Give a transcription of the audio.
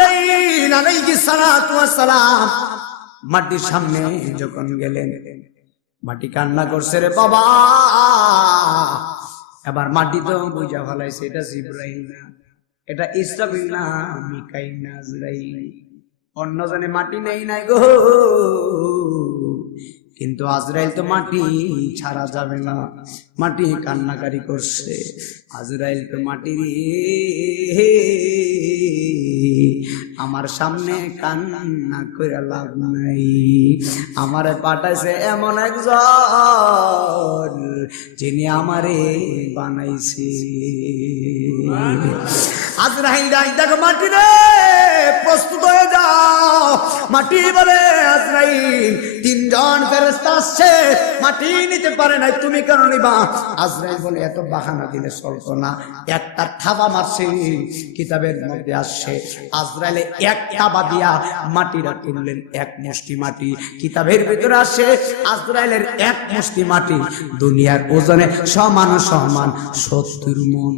আজরাইল আলাইহিস সালাতু ওয়াস সালাম মাটির সামনে যখন গেলেন, মাটি কান্না করছে, রে বাবা। এবার মাটি তো বুঝা ফেলাইছে এটা জিবরাইল না, এটা ইসরাফিল না, মিকাইল না, আজরাইল। অন্যজনে মাটি নেই নাই গো, কিন্তু আজরাইল তো মাটি ছাড়া যাবে না। মাটি কান্নাকারি করছে, আজরাইল তো মাটি আমার সামনে কান্না করে লাভ নাই। আমারে পাঠাইছে এমন একজন যিনি আমারে বানাইছে। আজরাইল দেখো মাটি রে, প্রস্তুত হয়ে যাও। মাটি বলে, আজরাইল তিনজন ফেরেশতা আসছে, মাটি নিতে পারে নাই, তুমি কেন নিবা? আজরাইল বলে, এত বাহানা দিলে চলতো না। একটা থাবা মারছে, কিতাবের মধ্যে আসছে আজরাইলে এক থাবা দিয়া মাটিরা তুললেন, এক মুষ্টি মাটি। কিতাবের ভিতরে আসে আজরাইলের এক মুষ্টি মাটি দুনিয়ার ওজনে সমান সমান 70 মণ।